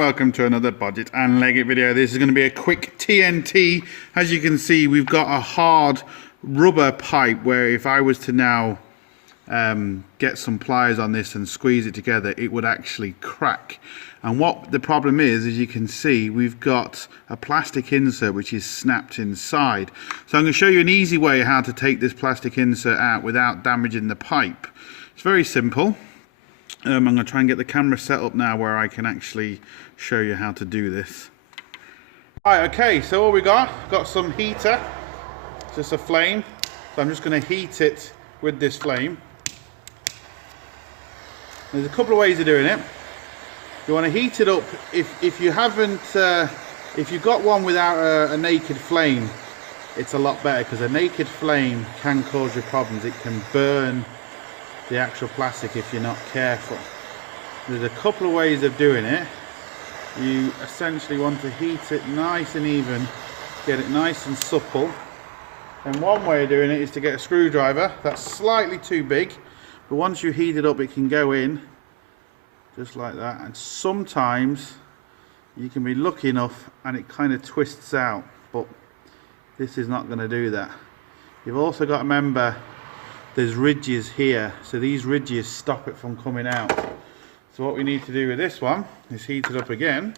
Welcome to another Bodgit and Leggit video. This is going to be a quick TNT. As you can see, we've got a hard rubber pipe where if I was to now get some pliers on this and squeeze it together, it would actually crack. And what the problem is, as you can see, we've got a plastic insert which is snapped inside. So I'm going to show you an easy way how to take this plastic insert out without damaging the pipe. It's very simple. I'm going to try and get the camera set up now where I can actually show you how to do this. Alright, okay, so what we got some heater, just a flame. So I'm just going to heat it with this flame. There's a couple of ways of doing it. You want to heat it up if you haven't, if you've got one without a naked flame, it's a lot better because a naked flame can cause you problems. It can burn the actual plastic if you're not careful. There's a couple of ways of doing it. You essentially want to heat it nice and even, get it nice and supple. And one way of doing it is to get a screwdriver that's slightly too big, but once you heat it up it can go in just like that, and sometimes you can be lucky enough and it kind of twists out, but this is not going to do that. You've also got to remember there's ridges here, so these ridges stop it from coming out. So what we need to do with this one is heat it up again.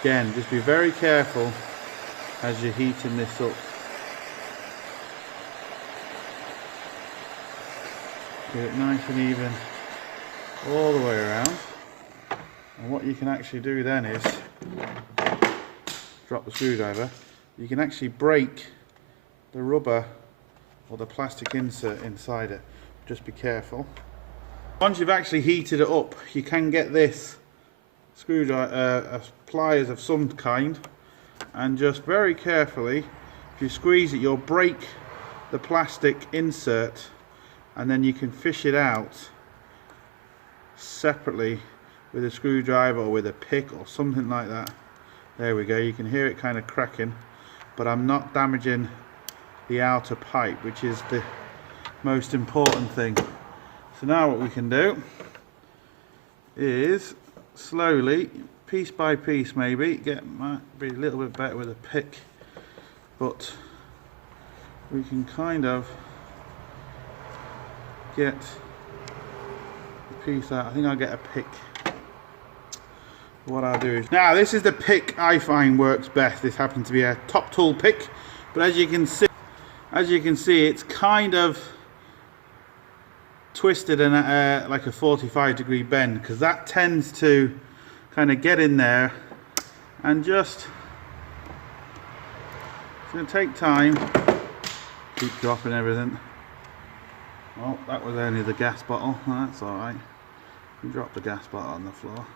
Again, just be very careful as you're heating this up. Get it nice and even all the way around. And what you can actually do then is drop the screwdriver. You can actually break the rubber or the plastic insert inside it. Just be careful. Once you've actually heated it up, you can get this screwdriver, pliers of some kind, and just very carefully, if you squeeze it, you'll break the plastic insert, and then you can fish it out separately with a screwdriver or with a pick or something like that. There we go. You can hear it kind of cracking, but I'm not damaging the outer pipe, which is the most important thing. So now what we can do is slowly, piece by piece, maybe might be a little bit better with a pick, but we can kind of get the piece out. I think I'll get a pick. What I'll do is, now this is the pick I find works best. This happens to be a top tool pick, but as you can see, it's kind of twisted and like a 45-degree bend, because that tends to kind of get in there and just, it's going to take time. Keep dropping everything. Well, that was only the gas bottle. Oh, that's alright. You drop the gas bottle on the floor.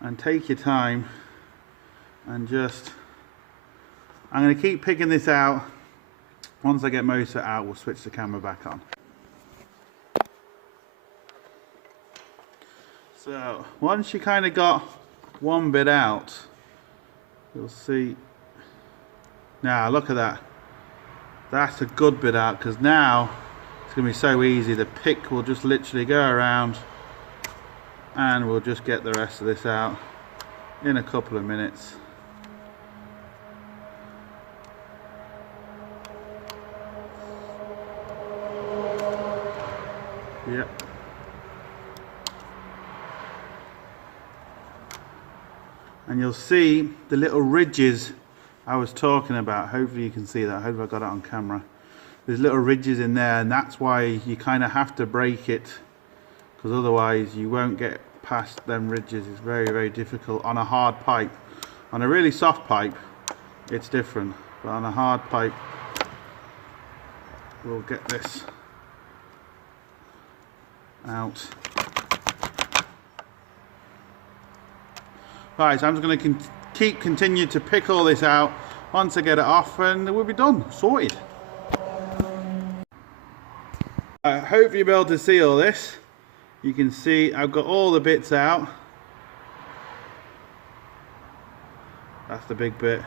And take your time and just, I'm going to keep picking this out. Once I get most of it out, we'll switch the camera back on. So once you kind of got one bit out, you'll see, now look at that. That's a good bit out, because now it's going to be so easy. The pick will just literally go around and we'll just get the rest of this out in a couple of minutes. Yep. And you'll see the little ridges I was talking about. Hopefully you can see that. Hopefully I got it on camera. There's little ridges in there, and that's why you kind of have to break it, because otherwise you won't get past them ridges. It's very, very difficult on a hard pipe. On a really soft pipe it's different, but on a hard pipe we'll get this out. Right, so I'm just going to continue to pick all this out. Once I get it off, and we'll be done, sorted. I hope you'll be able to see all this. You can see I've got all the bits out. That's the big bit.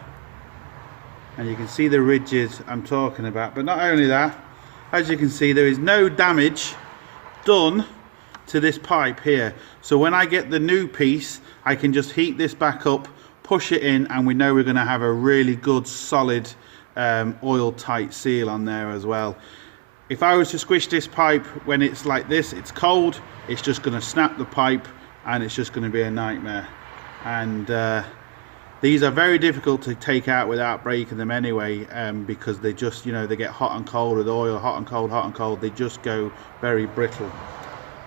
And you can see the ridges I'm talking about. But not only that, as you can see, there is no damage done to this pipe here. So when I get the new piece, I can just heat this back up, push it in, and we know we're going to have a really good solid oil tight seal on there as well. If I was to squish this pipe when it's like this, it's cold, it's just going to snap the pipe and it's just going to be a nightmare. And these are very difficult to take out without breaking them anyway, because they just, you know, they get hot and cold with oil, hot and cold, hot and cold. They just go very brittle.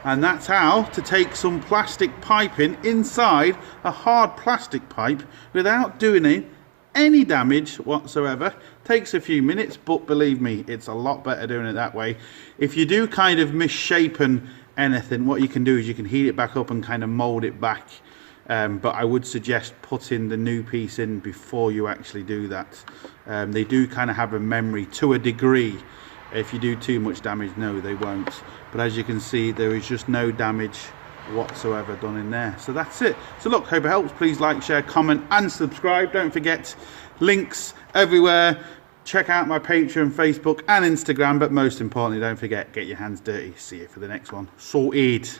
And that's how to take some plastic piping inside a hard plastic pipe without doing any damage whatsoever. Takes a few minutes, but believe me, it's a lot better doing it that way. If you do kind of misshapen anything, what you can do is you can heat it back up and kind of mold it back. But I would suggest putting the new piece in before you actually do that. They do kind of have a memory to a degree. If you do too much damage, no, they won't. But as you can see, there is just no damage whatsoever done in there. So that's it. So look, hope it helps. Please like, share, comment and subscribe. Don't forget, links everywhere. Check out my Patreon, Facebook and Instagram. But most importantly, don't forget, get your hands dirty. See you for the next one. Sorted.